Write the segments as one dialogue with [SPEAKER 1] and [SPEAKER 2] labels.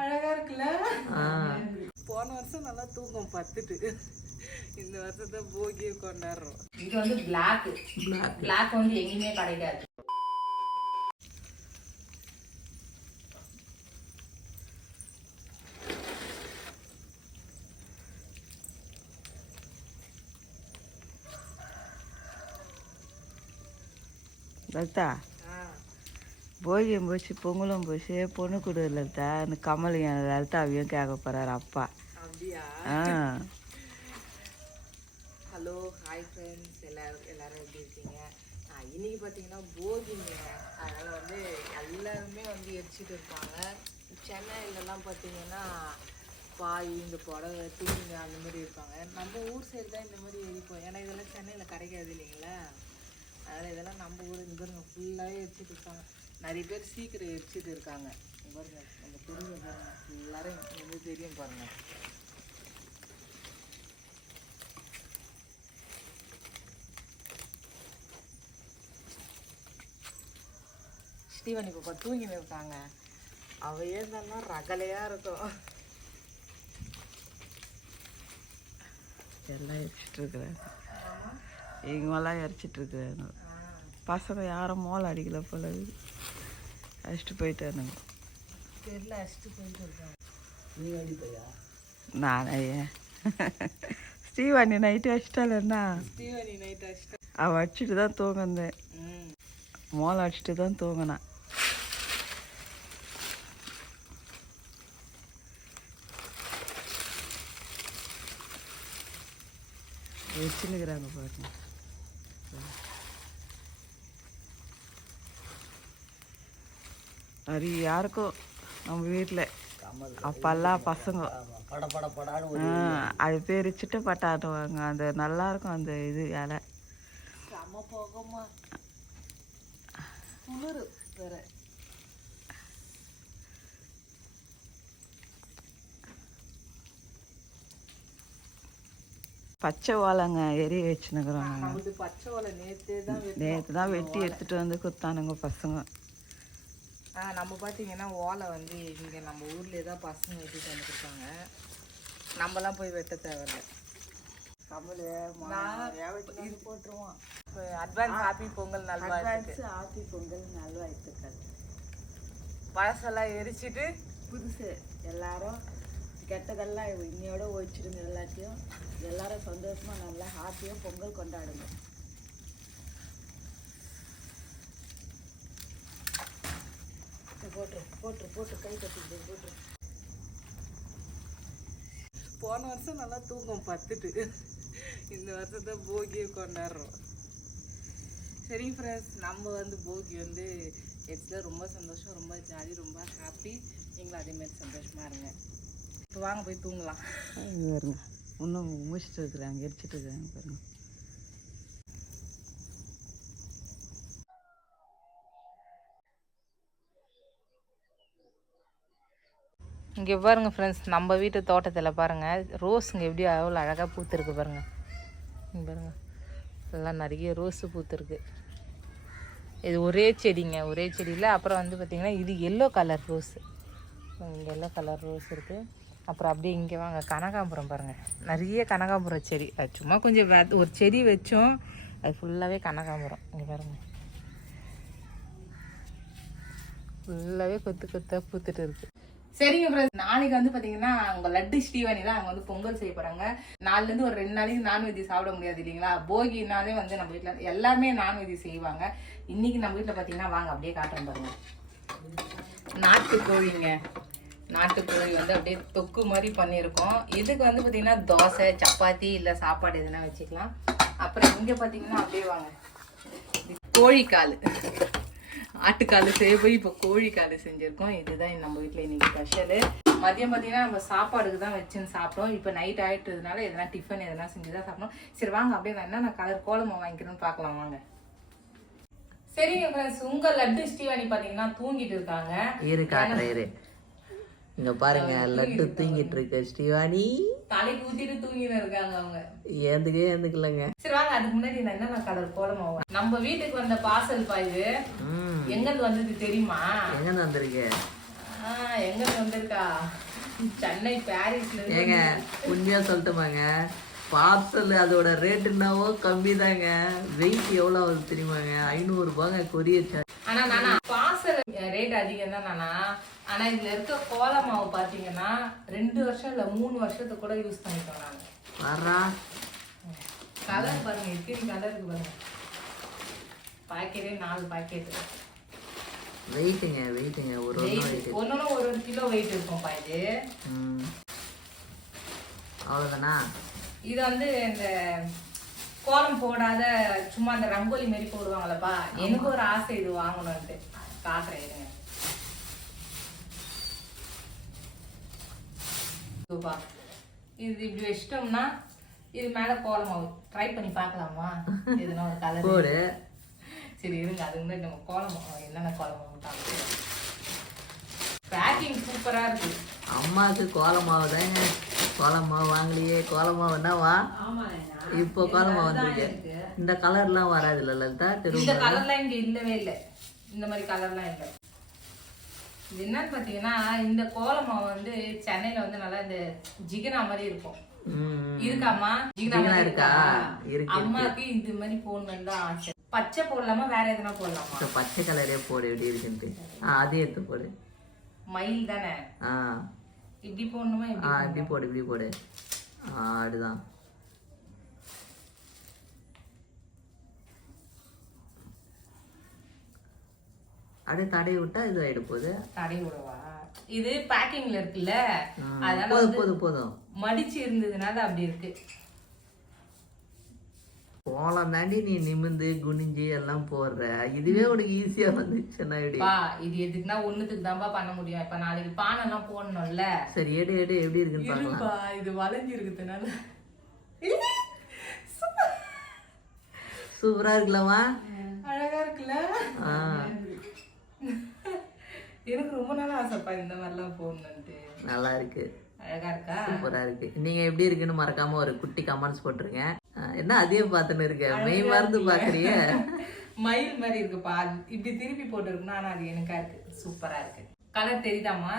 [SPEAKER 1] அழகா இருக்குல்ல? போன வருஷம் நல்லா தூக்கம் பத்துட்டு. இந்த வருஷத்தை போகியை கொண்டாடுறோம்.
[SPEAKER 2] இது வந்து பிளாக் பிளாக் வந்து எங்கேயுமே கிடைக்காது.
[SPEAKER 3] லலிதா போகியம் போச்சு பொங்கலும் போச்சு பொண்ணு கொடு லலிதா. இந்த கமலையும் லலிதாவையும் கேட்க போறாரு அப்பா.
[SPEAKER 1] அப்படியா?
[SPEAKER 3] ஆ.
[SPEAKER 1] ஹலோ ஹாய் ஃப்ரெண்ட்ஸ் எல்லாரும் எல்லாரும் எப்படி இருக்கீங்க? இன்னைக்கு பார்த்தீங்கன்னா போகிங்க. அதனால வந்து எல்லாருமே வந்து எரிச்சிட்டு இருப்பாங்க. சென்னையிலலாம் பார்த்தீங்கன்னா பாய் இந்த புடவை துணிங்க அந்த மாதிரி இருப்பாங்க. நம்ம ஊர் சைடு தான் இந்த மாதிரி எரிப்போம். ஏன்னா இதெல்லாம் சென்னையில் கிடைக்காது இல்லைங்களா? அதனால் இதெல்லாம் நம்ம ஊர் இங்கே ஃபுல்லாகவே எரிச்சிட்டு இருக்காங்க நிறைய பேர் சீக்கிரம் எரிச்சிட்டு இருக்காங்க. பாருங்க நம்ம தெரிஞ்ச பாருங்க எல்லாரும் வந்து தெரியும் பாருங்க. ஸ்டீவன் இப்போ தூங்கின்னு இருக்காங்க அவ ஏந்தாலும் ரகலையா இருக்கும்.
[SPEAKER 3] எல்லாம் இவங்கெல்லாம் எரிச்சிட்டு இருக்கிறாங்க. பசங்க யாரும் மோளம் அடிக்கல போல அடிச்சுட்டு போயிட்டானுங்க
[SPEAKER 1] தெரியல அடிச்சுட்டு போயிட்டு இருக்காங்க.
[SPEAKER 3] நானே ஸ்ரீவாணி நைட்டு அடிச்சிட்டால என்ன?
[SPEAKER 1] ஸ்டீவன் நைட் அடிச்சுட்டு.
[SPEAKER 3] அவள் அடிச்சுட்டு தான் தூங்கினேன்
[SPEAKER 1] ம்.
[SPEAKER 3] மோளம் அடிச்சுட்டு தான் தூங்கினான் வச்சுன்னுக்குறாங்க பாருங்க அது யாருக்கும் நம்ம வீட்டில் அப்பெல்லாம் பசங்க. அது பேர் சிட்ட பட்டாடுவாங்க அந்த நல்லா இருக்கும் அந்த இது இலை பச்சை ஓலைங்க எரிய
[SPEAKER 1] வெட்டினோம்.
[SPEAKER 3] நேற்று தான் வெட்டி எடுத்துட்டு வந்து குத்தானுங்க பசங்க.
[SPEAKER 1] நம்ம பார்த்தீங்கன்னா ஓலை வந்து இங்கே நம்ம ஊர்லேயே தான் பசங்க வெட்டிட்டு வந்துருக்காங்க. நம்மலாம் போய் வெட்ட தேவையில்ல.
[SPEAKER 3] போட்டுருவோம்?
[SPEAKER 1] அட்வான்ஸ் ஹாப்பி பொங்கல் நல்வாழ்த்துக்கு
[SPEAKER 3] ஆத்தி பொங்கல் நல்வாழ்த்துக்கள்.
[SPEAKER 1] பழசெல்லாம் எரிச்சிட்டு
[SPEAKER 3] புதுசு. எல்லாரும் கெட்டதெல்லாம் இன்னையோட ஒழிச்சிடுங்க எல்லாத்தையும். எல்லாரும் சந்தோஷமா நல்லா ஹாப்பியாக பொங்கல் கொண்டாடுங்க. போட்டு போட்டு போட்டு கை கட்டிட்டு போட்டு
[SPEAKER 1] போன வருஷம் நல்லா தூக்கம் பத்துட்டு. இந்த வருஷத்தை போகியை கொண்டாடுறோம். சரி ஃப்ரெண்ட்ஸ் நம்ம வந்து போகி வந்து எட்ஸில் ரொம்ப சந்தோஷம் ரொம்ப ஜாலி ரொம்ப ஹாப்பி நீங்களும் அதேமாரி சந்தோஷமா இருங்க. இப்போ வாங்க போய் தூங்கலாம்.
[SPEAKER 3] வருங்க இன்னும் முடிச்சிட்டு இருக்கிறாங்க எரிச்சிட்டு இருக்கிறாங்க பாருங்க.
[SPEAKER 2] இங்கே பாருங்கள் ஃப்ரெண்ட்ஸ் நம்ம வீட்டு தோட்டத்தில் பாருங்க ரோஸுங்க எப்படி அவ்வளோ அழகாக பூத்துருக்கு பாருங்கள் இங்கே பாருங்கள் எல்லாம் நிறைய ரோஸு பூத்துருக்கு. இது ஒரே செடிங்க ஒரே செடியில் அப்புறம் வந்து பார்த்திங்கன்னா இது எல்லோ கலர் ரோஸு இங்கே எல்லோ கலர் ரோஸ் இருக்குது அப்புறம் அப்படியே இங்கே வாங்க கனகாம்பரம் பாருங்கள் நிறைய கனகாம்பரம் செடி. அது சும்மா கொஞ்சம் வெ ஒரு செடி வச்சோம் அது ஃபுல்லாகவே கனகாம்பரம். இங்கே பாருங்கள் ஃபுல்லாகவே கொத்து கொத்தாக பூத்துட்டு இருக்குது சரிங்க ஃப்ரெண்ட்ஸ் நாளைக்கு வந்து பாத்தீங்கன்னா அவங்க லட்டு ஸ்ரீவாணி தான் அவங்க வந்து பொங்கல் செய்ய போறாங்க. நாலுல இருந்து ஒரு ரெண்டு நாளைக்கு நான்வெஜ் சாப்பிட முடியாது இல்லைங்களா? போகினாலே வந்து நம்ம வீட்டில் எல்லாருமே நான்வெஜ் செய்வாங்க. இன்னைக்கு நம்ம வீட்டில் பாத்தீங்கன்னா வாங்க அப்படியே காட்டுறோம் பாருங்க. நாட்டுக்கோழிங்க. நாட்டுக்கோழி வந்து அப்படியே தொக்கு மாதிரி பண்ணியிருக்கோம். இதுக்கு வந்து பாத்தீங்கன்னா தோசை சப்பாத்தி இல்ல சாப்பாடு எதுனா வச்சுக்கலாம். அப்புறம் இங்க பாத்தீங்கன்னா அப்படியே வாங்க. கோழிக்கால். ஆட்டுக்கால் செய்ய போய் இப்போ கோழிக்கால் செஞ்சுருக்கோம். இதுதான் நம்ம வீட்டில் இன்னைக்கு ஸ்பெஷலு மதியம் பார்த்தீங்கன்னா நம்ம சாப்பாடுக்கு தான் வச்சுன்னு சாப்பிட்டோம். இப்போ நைட் ஆயிட்டதுனால எதனா டிஃபன் எதனா செஞ்சு தான் சாப்பிட்டோம் சரி வாங்க. அப்படியே நான் கலர் கோலமாக வாங்கிக்கிறேன்னு பார்க்கலாம். வாங்க. சரிங்க ஃப்ரெண்ட்ஸ் லட்டு ஸ்ரீவாணி பார்த்தீங்கன்னா தூங்கிட்டு இருக்காங்க.
[SPEAKER 3] இரு காட்டுறேன் இரு.
[SPEAKER 4] இங்க பாருங்க லட்டு தூங்கிட்டு இருக்கு ஸ்ரீவாணி.
[SPEAKER 2] தலைக்கு ஊத்திட்டு தூங்கின்னு இருக்காங்க அவங்க.
[SPEAKER 4] ஏந்துக்கே ஏந்துக்கலங்க.
[SPEAKER 2] சரி வாங்க அதுக்கு முன்னாடி நான் என்னென்ன கலர் கோலமாவும் நம்ம வீட்டுக்கு வந்த பார்சல் பா இது. எங்கிருந்து வந்தது தெரியுமா?
[SPEAKER 4] எங்க வந்திருக்கு?
[SPEAKER 2] எங்கிருந்து வந்திருக்கா? சென்னை பாரிஸ்ல
[SPEAKER 4] ஏங்க உண்மையா சொல்லட்டுமாங்க? பார்சல் அதோட ரேட் என்னவோ கம்மி தாங்க வெயிட் எவ்வளோ ஆகுது தெரியுமாங்க? ஐநூறுபாங்க கொரியர் சார்ஜ்
[SPEAKER 2] ஆனா நானா பார்சல் ரேட் அதிகம் தான் நானா. ஆனா இதுல இருக்க கோல மாவு பாத்தீங்கன்னா ரெண்டு வருஷம் இல்ல மூணு வருஷத்துக்கு கூட யூஸ் பண்ணிட்டோம் நாங்க.
[SPEAKER 4] வர்றா
[SPEAKER 2] கலர் பாருங்க எத்தனை கலர் இருக்கு பாருங்க. பாக்கெட்டே நாலு பாக்கெட்
[SPEAKER 4] வெயிட்டுங்க வெயிட்டுங்க ஒரு ஒன்று
[SPEAKER 2] ஒரு ஒரு கிலோ வெயிட் இருக்கும்ப்பா இது.
[SPEAKER 4] அவ்வளோதானா
[SPEAKER 2] இது வந்து இந்த கோலம் போடாத சும்மா அந்த ரங்கோலி மாரி போடுவாங்களப்பா எனக்கு ஒரு ஆசை இது வாங்கணும்ட்டு காட்டுறேன் இதோப்பா. இது இப்படி வச்சிட்டோம்னா இது மேல கோலம் ஆகும் ட்ரை பண்ணி பார்க்கலாமா? எதுனா ஒரு கலர்
[SPEAKER 4] போடு.
[SPEAKER 2] சரி இருங்க. அது முன்னாடி நம்ம கோலம் என்னென்ன கோலம் ஆகும் பேக்கிங் சூப்பரா இருக்கு.
[SPEAKER 4] அம்மாவுக்கு கோலமாவு தாங்க. கோலமாவு வாங்கலையே. கோலமாவு என்னவா இப்போ கோலமாவு வந்திருக்கு. இந்த கலர்லாம் வராது இல்லை லலிதா?
[SPEAKER 2] இந்த கலர்லாம் இங்க இல்லவே இல்லை. இந்த மாதிரி கலர்லாம் இல்லை. இது என்னன்னு பாத்தீங்கன்னா இந்த கோலமாவு வந்து சென்னையில வந்து நல்லா இந்த ஜிகினா மாதிரி இருக்கும். இருக்காமா ஜிகினா
[SPEAKER 4] இருக்கா?
[SPEAKER 2] அம்மாக்கு இந்த மாதிரி போடணும்னு தான் ஆசை. பச்சை போடலாமா வேற எதுனா போடலாமா?
[SPEAKER 4] பச்சை கலரே போடு எப்படி இருக்குன்ட்டு. ஆ அதே எடுத்து போடு.
[SPEAKER 2] மயில் தானே?
[SPEAKER 4] ஆ.
[SPEAKER 2] இப்படி போடணுமா
[SPEAKER 4] ஆ
[SPEAKER 2] இப்படி
[SPEAKER 4] போடு இப்படி போடு. ஆ அப்படிதான் அப்படியே தடவி விட்டா இது ஆயிடு போகுது.
[SPEAKER 2] தடை விடவா? இது பேக்கிங்ல இருக்குல்ல? அதனால
[SPEAKER 4] போதும் போதும் போதும்.
[SPEAKER 2] மடிச்சு இருந்ததுனால அப்படி இருக்கு.
[SPEAKER 4] கோலம் தாண்டி நீ நிமிந்து குனிஞ்சு எல்லாம் போடுற. இதுவே உனக்கு ஈஸியா வந்துச்சுன்னா எப்படி
[SPEAKER 2] பா இது எதுக்குன்னா ஒண்ணுத்துக்கு தான்ப்பா பண்ண முடியும். இப்ப நாளைக்கு பானை எல்லாம் போடணும்ல?
[SPEAKER 4] சரி எடு எடு எப்படி இருக்குன்னு பார்க்கலாம்.
[SPEAKER 2] இருப்பா இது வளைஞ்சு இருக்குதுனால
[SPEAKER 4] சூப்பரா இருக்கலாமா?
[SPEAKER 2] அழகா இருக்குல்ல? எனக்கு ரொம்ப நாள் ஆசைப்பா இந்த மாதிரிலாம் போடணுன்ட்டு
[SPEAKER 4] நல்லா இருக்கு.
[SPEAKER 2] அழகா இருக்கா?
[SPEAKER 4] சூப்பரா இருக்கு. நீங்க எப்படி இருக்குன்னு மறக்காம ஒரு குட்டி கமெண்ட்ஸ் போட்டுருங்க. என்ன அதே பார்த்துன்னு இருக்க? மெய் மறந்து பாக்குறிய
[SPEAKER 2] மயில் மாதிரி இருக்குப்பா இப்படி திருப்பி போட்டுருக்குன்னா ஆனா அது எனக்கா இருக்கு. சூப்பரா இருக்கு. கலர் தெரியுதாமா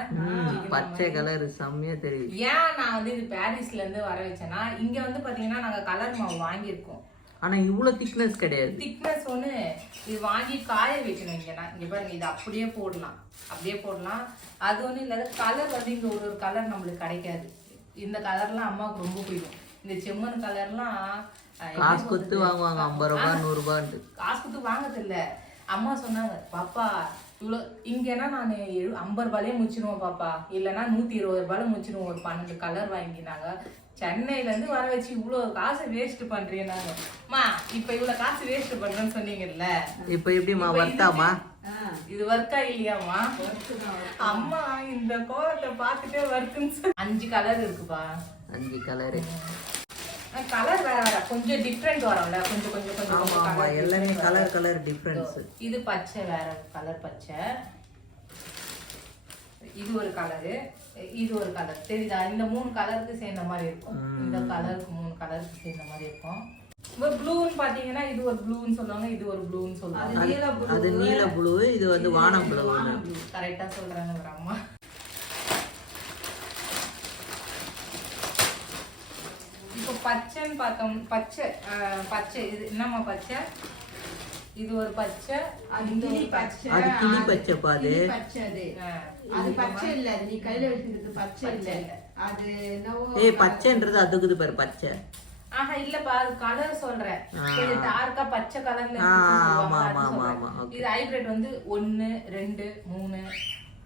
[SPEAKER 4] பச்சை கலர் செம்மையா தெரியுது.
[SPEAKER 2] ஏன் நான் வந்து இது பாரிஸ்ல இருந்து வர வச்சேன்னா இங்க வந்து பாத்தீங்கன்னா நாங்க கலர் மாவு வாங்கியிருக்கோம்.
[SPEAKER 4] ஆனா இவ்வளவு திக்னஸ் கிடையாது.
[SPEAKER 2] திக்னஸ் ஒன்று இது வாங்கி காய வைக்கணும் இங்க நான். இங்க பாருங்க இது அப்படியே போடலாம். அப்படியே போடலாம். அது ஒன்றும் இல்லாத கலர் வந்து இங்க ஒரு ஒரு கலர் நம்மளுக்கு கிடைக்காது. இந்த கலர்லாம் அம்மாவுக்கு ரொம்ப பிடிக்கும். இந்த செம்மண் கலர்லாம்
[SPEAKER 4] காசு? கொடுத்து வாங்குவாங்க ஐம்பது ரூபாய் நூறு ரூபான்ட்டு
[SPEAKER 2] காசு கொடுத்து வாங்கறது இல்ல அம்மா சொன்னாங்க பாப்பா இவ்வளோ இங்கன்னா நான் எழு ஐம்பது ரூபாயிலே முடிச்சிருவோம் பாப்பா. இல்லைன்னா நூற்றி இருபது ரூபாயில முடிச்சிருவோம் ஒரு பன்னெண்டு கலர் வாங்கினாங்க. சென்னையில இருந்து வர வச்சு இவ்வளோ காசு வேஸ்ட் பண்றீங்க நாங்க அம்மா இப்போ இவ்வளோ காசு வேஸ்ட் பண்றேன்னு சொன்னீங்கல்ல?
[SPEAKER 4] இப்ப எப்படிம்மா வர்த்தாமா
[SPEAKER 2] இது ஒர்க்கா இல்லையாம்மா? அம்மா இந்த கோலத்தை பார்த்துட்டே ஒர்க்குன்னு சொல்லி அஞ்சு கலர் இருக்குப்பா.
[SPEAKER 4] அஞ்சு கலரு
[SPEAKER 2] கலர் வேற வேற. கொஞ்சம் டிஃப்ரெண்ட் வரும்ல. கொஞ்சம் கொஞ்சம் கொஞ்சம்
[SPEAKER 4] ஆமா ஆமா. எல்லாமே கலர் கலர் டிஃப்ரென்ஸ்
[SPEAKER 2] இது பச்சை வேற கலர் பச்சை. இது ஒரு கலரு இது ஒரு கலர் தெரியுதா? இந்த மூணு கலருக்கு சேர்ந்த மாதிரி இருக்கும். இந்த கலருக்கு மூணு கலருக்கு சேர்ந்த மாதிரி இருக்கும். இப்போ ப்ளூன்னு பாத்தீங்கன்னா இது ஒரு ப்ளூன்னு சொல்லுவாங்க இது ஒரு ப்ளூன்னு சொல்லுவாங்க.
[SPEAKER 4] அது நீல ப்ளூ இது வந்து வானம் ப்ளூன்னு
[SPEAKER 2] கரெக்டா சொல்றாங்க ஒரு அம்மா. இப்போ பச்சைன்னு பார்த்தோம் பச்சை பச்சை இது என்னம்மா பச்சை? இது ஒரு பச்சை இந்த ஒரு பச்சை.
[SPEAKER 4] அது கிளி பச்சைப்பா அது
[SPEAKER 5] பச்சை அது.
[SPEAKER 2] அஹ்,
[SPEAKER 5] அது பச்சை இல்ல. அது நீ கையில வச்சிருக்கிறது பச்சை இல்ல. அது என்னவோ
[SPEAKER 4] ஏய் பச்சைன்றது அதுக்குது பாரு பச்சை.
[SPEAKER 2] ஆஹா இல்லப்பா அது கலர் சொல்றேன். கொஞ்சம் டார்க்கா பச்சை கலர்ல
[SPEAKER 4] ஆ, ஆமா, ஆமா, ஆமா, ஆமா, okay.
[SPEAKER 2] இது ஹைபிரிட் வந்து ஒன்னு ரெண்டு மூணு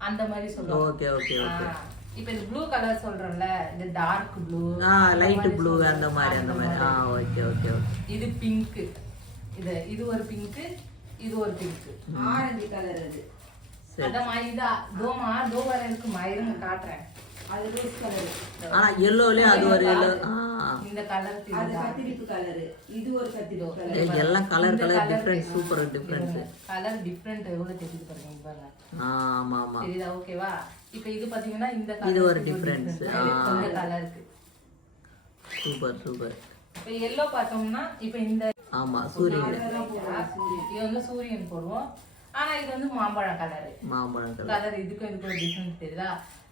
[SPEAKER 2] அந்த மாதிரி சொல்லுவாங்க.
[SPEAKER 4] Okay okay okay.
[SPEAKER 2] இப்ப இது ப்ளூ கலர் சொல்றோம்ல இது டார்க் ப்ளூ
[SPEAKER 4] ஆ லைட் ப்ளூ அந்த மாதிரி அந்த மாதிரி. ஆ ஓகே ஓகே ஓகே.
[SPEAKER 2] இது பிங்க் இது இது ஒரு பிங்க் இது ஒரு பிங்க்
[SPEAKER 5] ஆரஞ்சு கலர் அது.
[SPEAKER 4] சரி.
[SPEAKER 2] அத மாதிரி தான் தோமா தோ வர இருக்குமா இருங்க காட்டுறேன்.
[SPEAKER 5] அது ரோஸ் கலர்
[SPEAKER 4] ஆனா எல்லோலயே அது ஒரு எல்லோ
[SPEAKER 2] இந்த கலர்
[SPEAKER 5] அது கத்திரிப்பு கலர் இது ஒரு கத்திரிப்பு கலர்
[SPEAKER 4] எல்லாம் colour colour different super difference
[SPEAKER 2] colour different எவ்வளவு தெரியுது பாருங்க இங்க பாருங்க.
[SPEAKER 4] ஆமா ஆமா.
[SPEAKER 2] தெரியுதா? ஓகேவா இப்போ இது பாத்தீங்கன்னா இந்த
[SPEAKER 4] இது
[SPEAKER 2] colour
[SPEAKER 4] ஒரு difference.
[SPEAKER 2] இந்த கலருக்கு
[SPEAKER 4] சூப்பர் சூப்பர்
[SPEAKER 2] இப்போ எல்லோ பார்த்தோம்னா இப்போ இந்த
[SPEAKER 4] ஆமா சூரியன்.
[SPEAKER 2] இது வந்து சூரியன் போடுவோம். ஆனா இது வந்து மாம்பழம் கலர்
[SPEAKER 4] மாம்பழம் கலர்
[SPEAKER 2] கலர் இதுக்கும் இதுக்கும் டிஃபரன்ஸ் தெரியுதா?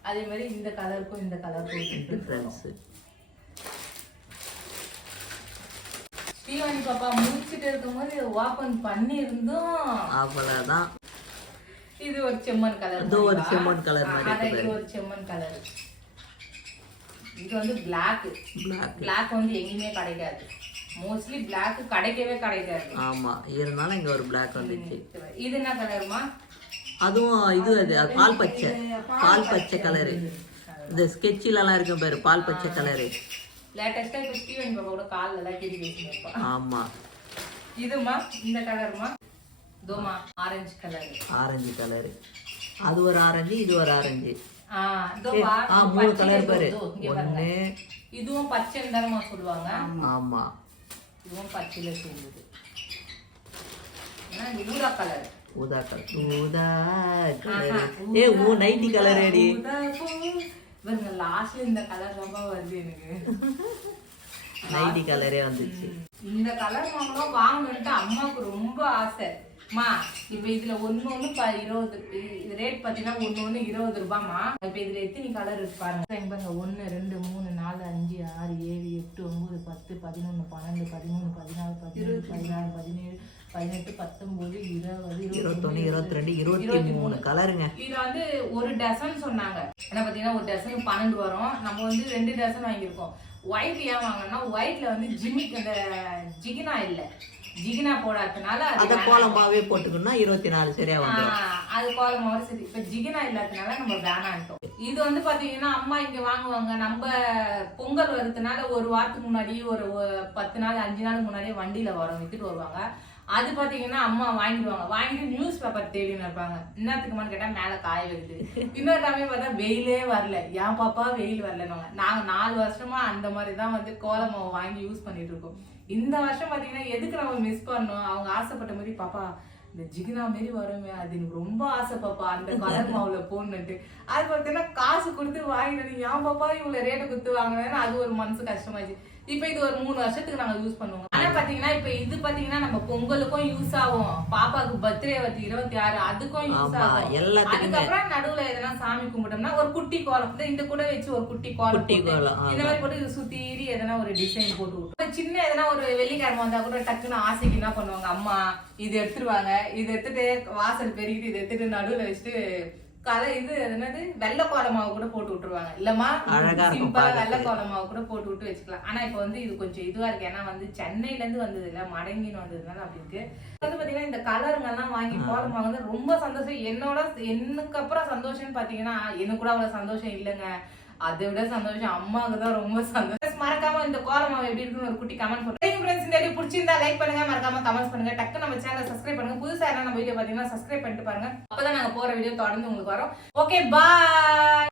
[SPEAKER 2] அதே மாதிரி இந்த கலருக்கும் இந்த கலருக்கும்
[SPEAKER 4] டிஃப்ரென்ஸ்
[SPEAKER 2] ஸ்ரீவாணி பாப்பா முடிச்சிட்டு இருக்கும்போது ஓபன் பண்ணி இருந்தும்
[SPEAKER 4] அவ்வளவுதான்.
[SPEAKER 2] இது ஒரு செம்மண் கலர்
[SPEAKER 4] இது ஒரு செம்மண் colour மாதிரி
[SPEAKER 2] இது ஒரு செம்மண் கலர் இது வந்து பிளாக்
[SPEAKER 4] பிளாக்
[SPEAKER 2] பிளாக் வந்து எங்கேயுமே கிடைக்காது. மோஸ்ட்லி பிளாக் கிடைக்கவே கிடைக்காது.
[SPEAKER 4] ஆமா இருந்தாலும் இங்க ஒரு பிளாக் வந்துச்சு.
[SPEAKER 2] இது என்ன கலர்மா
[SPEAKER 4] அதுவும் இது அது பால் பச்சை. பால் பச்சை கலரு இந்த ஸ்கெட்சிலலாம் இருக்கும் பாரு பால் பச்சை கலரு
[SPEAKER 2] லேட்டஸ்டா இப்போ ஸ்டீவன் பாப்பாவோட கால்ல எல்லாம் கிரி பேசினிருப்பா
[SPEAKER 4] ஆமா.
[SPEAKER 2] இதுமா? இந்த கலர்மா தோமா ஆரஞ்சு கலர்
[SPEAKER 4] ஆரஞ்சு கலரு அது ஒரு ஆரஞ்சு இது ஒரு ஆரஞ்சு
[SPEAKER 2] ஆ
[SPEAKER 4] மூணு கலர் பாரு.
[SPEAKER 2] இதுவும் பச்சைன்னு தானமா சொல்லுவாங்க.
[SPEAKER 4] ஆமா.
[SPEAKER 2] இதுவும் ஏன்னா இது ஊதா கலர்
[SPEAKER 4] ஊதா கலர் ஊதா கலரு ஏ ஊ நைட்டி கலர் அடி
[SPEAKER 2] பாருங்க லாஸ்ட்ல இந்த கலர் ரொம்ப வருது எனக்கு.
[SPEAKER 4] நைட்டி கலரே வந்துச்சு.
[SPEAKER 2] இந்த கலர் வாங்கணும் வாங்கணுன்ட்டு அம்மாவுக்கு ரொம்ப ஆசை. அம்மா இப்ப இதுல ஒண்ணு ஒண்ணு ப இருபது இது ரேட் பாத்தீங்கன்னா ஒண்ணு ஒண்ணு இருபது ரூபாய்மா இப்ப இதுல எத்தனை கலர் இருப்பாருங்க பாருங்க. ஒண்ணு ரெண்டு மூணு நாலு அஞ்சு ஆறு ஏழு எட்டு ஒன்பது பத்து பதினொன்னு பன்னெண்டு பதிமூணு பதினாலு பதினேழு பதினாறு பதினேழு பதினெட்டு பத்தொன்பது இருபது
[SPEAKER 4] இருபத்தொன்னு இருபத்தி ரெண்டு இருபத்தி மூணு கலருங்க
[SPEAKER 2] இதுல வந்து ஒரு டசன் சொன்னாங்க. என்ன பாத்தீங்கன்னா ஒரு டசன் பன்னெண்டு வரும். நம்ம வந்து ரெண்டு டசன் வாங்கியிருக்கோம். ஒயிட் ஏன் வாங்கினா ஒயிட்ல வந்து ஜிமிக் அந்த ஜிகினா இல்ல. ஜிகினா போடாததுனால அது.
[SPEAKER 4] கோலமாவே போட்டுக்கணும்னா இருபத்தி நாலு சரியா
[SPEAKER 2] அது கோலமாவோட சரி இப்ப ஜிகினா இல்லாததுனால நம்ம வேணான்ட்டோம். இது வந்து பாத்தீங்கன்னா அம்மா இங்க வாங்குவாங்க. நம்ம பொங்கல் வரதுனால ஒரு வாரத்துக்கு முன்னாடி ஒரு பத்து நாள் அஞ்சு நாள் முன்னாடியே வண்டியில வரும் வித்துட்டு வருவாங்க. அது பாத்தீங்கன்னா அம்மா வாங்கிடுவாங்க. வாங்கிட்டு நியூஸ் பேப்பர் தேடின்னு இருப்பாங்க என்னத்துக்குமான்னு கேட்டா மேல காய வைக்குது. இன்னொரு டைமே பார்த்தா வெயிலே வரல. ஏன் பாப்பா வெயில் வரலன்னு நாங்க நாலு வருஷமா அந்த மாதிரி தான் வந்து கோலமாவை வாங்கி யூஸ் பண்ணிட்டு இருக்கோம். இந்த வருஷம் பாத்தீங்கன்னா எதுக்கு நம்ம மிஸ் பண்ணோம்? அவங்க ஆசைப்பட்ட மாதிரி பாப்பா இந்த ஜிகினா மாரி வருமே. அது எனக்கு ரொம்ப ஆசை பாப்பா. அந்த கலர் மாவுல போடணுட்டு அது பார்த்தீங்கன்னா காசு கொடுத்து வாங்கினது ஏன் பாப்பா இவ்வளவு ரேட்டு கொடுத்து வாங்கினேன்னு? அது ஒரு மனசு கஷ்டமாச்சு. இப்ப இது ஒரு மூணு வருஷத்துக்கு நாங்க யூஸ் பண்ணுவோம். ஆனா பாத்தீங்கன்னா இப்ப இது பாத்தீங்கன்னா நம்ம பொங்கலுக்கும் யூஸ் ஆகும். பாப்பாக்கு பர்த்டே வந்து இருபத்தி ஆறு அதுக்கும் யூஸ் ஆகும்.
[SPEAKER 4] எல்லாத்துக்குமே.
[SPEAKER 2] அதுக்கப்புறம் நடுவுல எதனா சாமி கும்பிட்டோம்னா ஒரு குட்டி கோலம். இந்த- கூட வச்சு ஒரு குட்டி கோலம். இந்த மாதிரி போட்டு இது சுத்தீரி எதனா ஒரு டிசைன் போட்டு சின்ன எதனா ஒரு வெள்ளிக்கிழமை வந்தா கூட டக்குன்னு ஆசைக்கு என்ன பண்ணுவாங்க? அம்மா இது எடுத்துருவாங்க இது எடுத்துட்டு வாசல் பெருகிட்டு இதை எடுத்துட்டு நடுவுல வச்சுட்டு கலை இது என்னது? வெள்ளை கோலமாவு கூட போட்டு விட்டுருவாங்க. இல்லம்மா சிம்பிளா வெள்ளை. கோலமாவு கூட போட்டு விட்டு வச்சுக்கலாம். ஆனா இப்போ வந்து இது கொஞ்சம் இதுவா இருக்கு. ஏன்னா வந்து சென்னையில இருந்து வந்தது இல்ல மடங்கின்னு வந்ததுனால அப்படி இருக்கு. வந்து பாத்தீங்கன்னா இந்த கலருங்க எல்லாம் வாங்கி கோலம் வாங்குறது ரொம்ப சந்தோஷம். என்னோட எனக்கு அப்புறம் சந்தோஷம்னு பாத்தீங்கன்னா எனக்கு கூட அவ்வளவு சந்தோஷம் இல்லைங்க. அதை விட சந்தோஷம். அம்மாவுக்கு தான் ரொம்ப சந்தோஷம். மறக்காம இந்த கோலமாவு எப்படி இருக்குன்னு ஒரு குட்டி கமெண்ட் பண்ணுங்க ஃப்ரெண்ட்ஸ் இந்த வீடியோ பிடிச்சிருந்தா லைக் பண்ணுங்க. மறக்காம கமெண்ட் பண்ணுங்க. டக்கு நம்ம சேனலை சப்ஸ்கிரைப் பண்ணுங்க. புதுசா யாரா நம்ம வீடியோ பாத்தீங்கன்னா சப்ஸ்கிரைப் பண்ணிட்டு பாருங்க. அப்பதான் நாங்க போற வீடியோ தொடர்ந்து உங்களுக்கு வரும். Okay bye